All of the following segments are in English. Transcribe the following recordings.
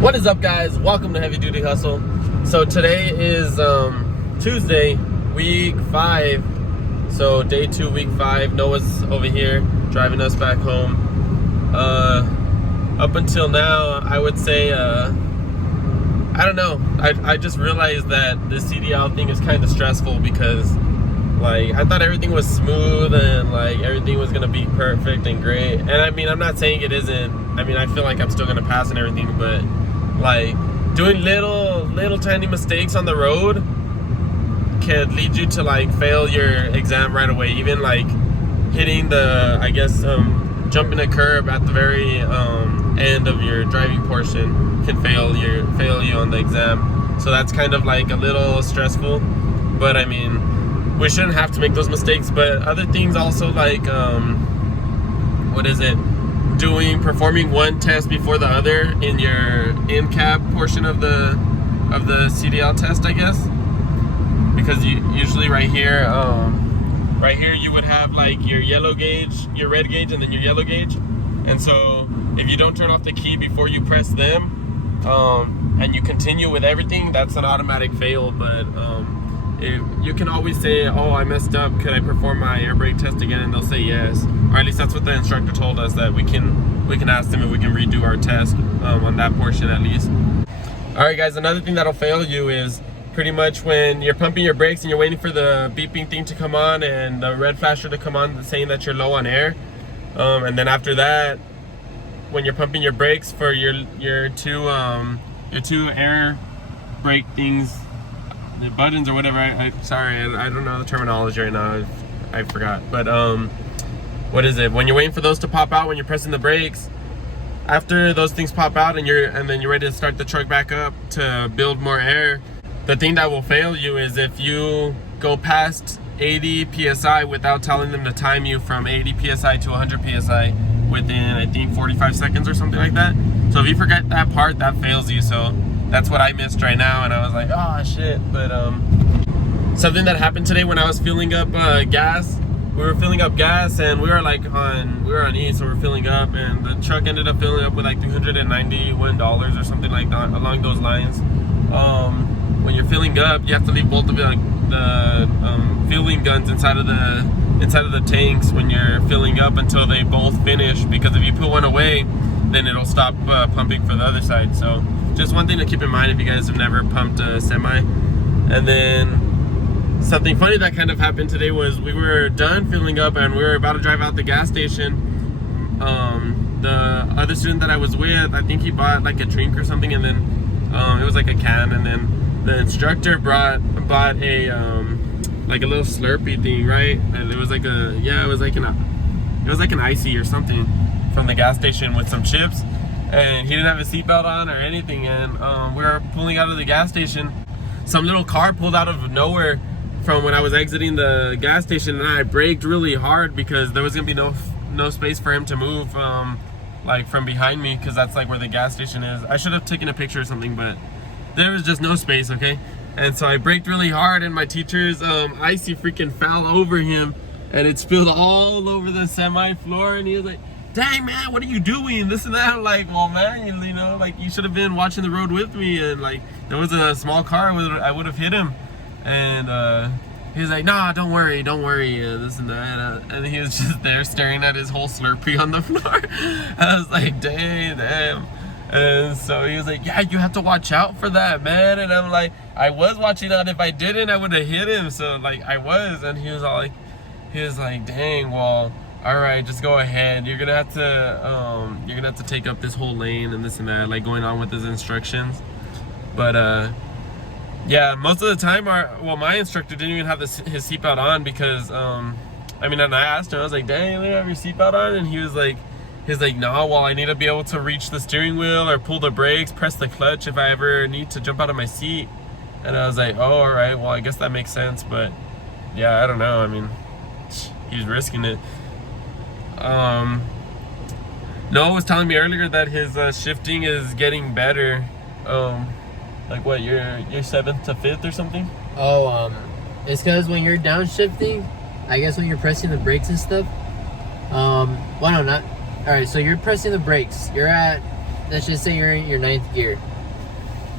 What is up, guys? Welcome to Heavy Duty Hustle. So today is Tuesday, week 5. So day 2, week 5. Noah's over here driving us back home. Up until now, I would say, I don't know. I just realized that the CDL thing is kind of stressful because, like, I thought everything was smooth and, like, everything was going to be perfect and great. And, I mean, I'm not saying it isn't. I mean, I feel like I'm still going to pass and everything, but, like, doing little tiny mistakes on the road can lead you to, like, fail your exam right away. Even, like, hitting the, I guess, jumping a curb at the very end of your driving portion can fail you on the exam. So that's kind of, like, a little stressful. But, I mean, we shouldn't have to make those mistakes. But other things also, like, performing one test before the other in your in-cab portion of the CDL test, I guess, because you usually right here you would have, like, your yellow gauge, your red gauge, and then your yellow gauge. And so if you don't turn off the key before you press them, and you continue with everything, that's an automatic fail. But you can always say, oh, I messed up, could I perform my air brake test again? And they'll say yes, or at least that's what the instructor told us, that we can ask them if we can redo our test on that portion at least. All right, guys, another thing that'll fail you is pretty much when you're pumping your brakes and you're waiting for the beeping thing to come on and the red flasher to come on saying that you're low on air, and then after that, when you're pumping your brakes for your two air brake things, the buttons or whatever, sorry, I don't know the terminology right now, I forgot, but what is it, when you're waiting for those to pop out when you're pressing the brakes, after those things pop out and then you're ready to start the truck back up to build more air, the thing that will fail you is if you go past 80 psi without telling them to time you from 80 psi to 100 psi within, I think, 45 seconds or something like that. So if you forget that part, that fails you. So that's what I missed right now, and I was like, oh shit. But something that happened today when I was filling up gas, we were filling up gas and we were on E, so we're filling up, and the truck ended up filling up with like $391 or something like that, along those lines. When you're filling up, you have to leave both of the fueling guns inside of the tanks when you're filling up until they both finish, because if you put one away, then it'll stop pumping for the other side. So just one thing to keep in mind if you guys have never pumped a semi. And then something funny that kind of happened today was we were done filling up and we were about to drive out the gas station. The other student that I was with, I think he bought like a drink or something, and then it was like a can, and then the instructor bought a like a little Slurpee thing, right? And it was like an icy or something from the gas station with some chips, and he didn't have his seatbelt on or anything, and we were pulling out of the gas station. Some little car pulled out of nowhere from when I was exiting the gas station, and I braked really hard because there was gonna be no space for him to move like from behind me, because that's like where the gas station is. I should have taken a picture or something, but there was just no space, okay? And so I braked really hard, and my teacher's icy freaking fell over him, and it spilled all over the semi floor, and he was like, dang, man, what are you doing? This and that. I'm like, well, man, you know, like, you should have been watching the road with me, and like, there was a small car, I would have hit him. And he was like, nah, don't worry, this and that. And he was just there staring at his whole Slurpee on the floor. I was like, damn. And so he was like, yeah, you have to watch out for that, man. And I'm like, I was watching out. If I didn't, I would have hit him. So, like, I was. And he was like, dang, well, all right, just go ahead. You're gonna have to take up this whole lane and this and that, like going on with his instructions. But yeah, most of the time my instructor didn't even have his seatbelt on, because I mean, and I asked him, I was like, dang, you have your seatbelt on? And he was like, no, well, I need to be able to reach the steering wheel or pull the brakes, press the clutch if I ever need to jump out of my seat. And I was like, oh, all right, well, I guess that makes sense. But yeah, I don't know. I mean, he's risking it. Noah was telling me earlier that his shifting is getting better. Like what, you're 7th to 5th or something? Oh, it's because when you're downshifting, I guess when you're pressing the brakes and stuff, well, no, not, all right, so you're pressing the brakes, you're at let's just say you're in your ninth gear.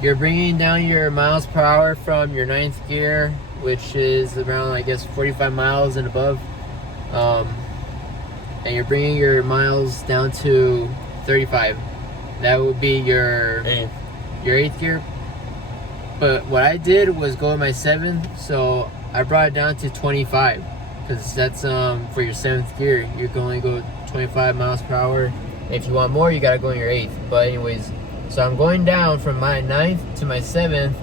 You're bringing down your miles per hour from your ninth gear, which is around, I guess, 45 miles and above. And you're bringing your miles down to 35. That would be your eighth gear. But what I did was go in my seventh, so I brought it down to 25, because that's for your seventh gear. You can only go 25 miles per hour. If you want more, you gotta go in your eighth. But anyways, so I'm going down from my ninth to my seventh,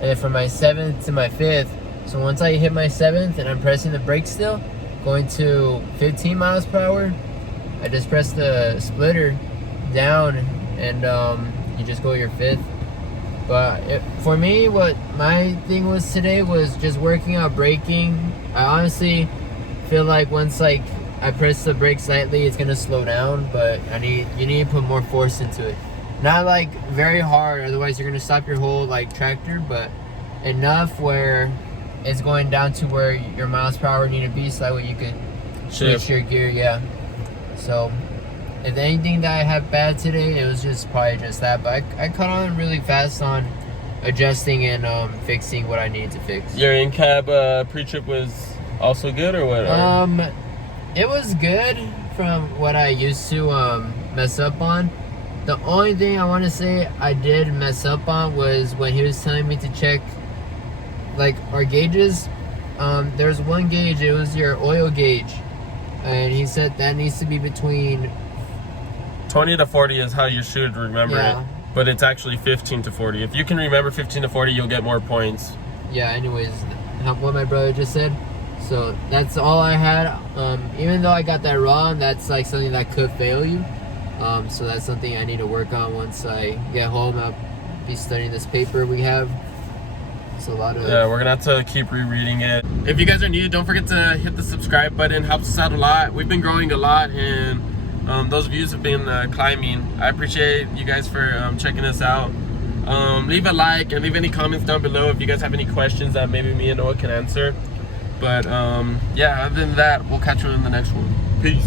and then from my seventh to my fifth. So once I hit my seventh and I'm pressing the brake still, going to 15 miles per hour, I just press the splitter down, and you just go your fifth. But for me, what my thing was today was just working out braking. I honestly feel like once I press the brake slightly, it's gonna slow down. But you need to put more force into it. Not like very hard, otherwise you're gonna stop your whole like tractor. But enough where it's going down to where your miles per hour need to be, so that way you could switch your gear. Yeah. So if anything that I had bad today, it was just probably just that. But I caught on really fast on adjusting and fixing what I needed to fix. Your in-cab pre-trip was also good, or what? It was good from what I used to mess up on. The only thing I want to say I did mess up on was when he was telling me to check like our gauges. There's one gauge, it was your oil gauge, and he said that needs to be between 20 to 40 is how you should remember it, but it's actually 15 to 40. If you can remember 15 to 40, you'll get more points. Yeah, anyways, what my brother just said. So that's all I had. Even though I got that wrong, that's like something that could fail you. So that's something I need to work on once I get home. I'll be studying this paper we have. It's a lot of... Yeah, we're gonna have to keep rereading it. If you guys are new, don't forget to hit the subscribe button. Helps us out a lot. We've been growing a lot, and those views have been climbing. I appreciate you guys for checking us out. Leave a like and leave any comments down below if you guys have any questions that maybe me and Noah can answer. But yeah, other than that, we'll catch you in the next one. Peace.